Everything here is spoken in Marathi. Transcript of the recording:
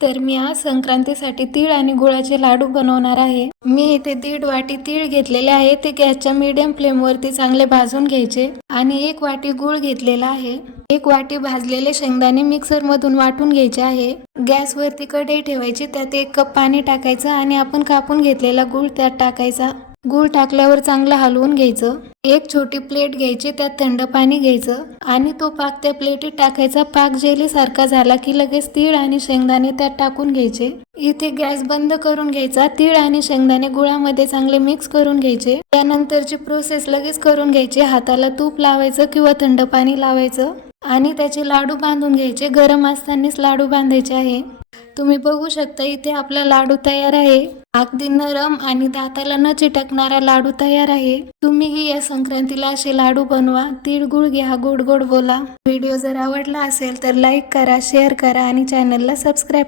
तर मी आज संक्रांतीसाठी तीळ आणि गुळाचे लाडू बनवणार आहे। मी इथे 1.5 वाटी तीळ घेतलेले आहे, ते गॅसच्या मीडियम फ्लेम वरती चांगले भाजून घ्यायचे। आणि 1 वाटी गुळ घेतलेला आहे। 1 वाटी भाजलेले शेंगदाणे मिक्सर मधून वाटून घ्यायचे आहे। गॅस वरती कढई ठेवायची, त्यात 1 कप पाणी टाकायचं आणि आपण कापून घेतलेला गुळ त्यात टाकायचा। गुळ टाकल्यावर चांगलं हलवून घ्यायचं। एक छोटी प्लेट घ्यायची, त्यात थंड पाणी घ्यायचं आणि तो पाक त्या प्लेटीत टाकायचा। पाक जेली सारखा झाला की लगेच तीळ आणि शेंगदाणे त्यात टाकून घ्यायचे। इथे गॅस बंद करून घ्यायचा। तीळ आणि शेंगदाणे गुळामध्ये चांगले मिक्स करून घ्यायचे। त्यानंतरची प्रोसेस लगेच करून घ्यायची। हाताला तूप लावायचं किंवा थंड पाणी लावायचं आणि त्याचे लाडू बांधून घ्यायचे। गरम असतानाच लाडू बांधायचे आहे। तुम्ही बघू शकता इथे आपला लाडू तयार आहे। अगदी नरम आणि दाताला न चिटकणारा लाडू तयार आहे। तुम्हीही या संक्रांतीला असे लाडू बनवा। तिळगुळ घ्या, गोड गोड बोला। व्हिडिओ जर आवडला असेल तर लाईक करा, शेअर करा आणि चॅनलला सबस्क्राईब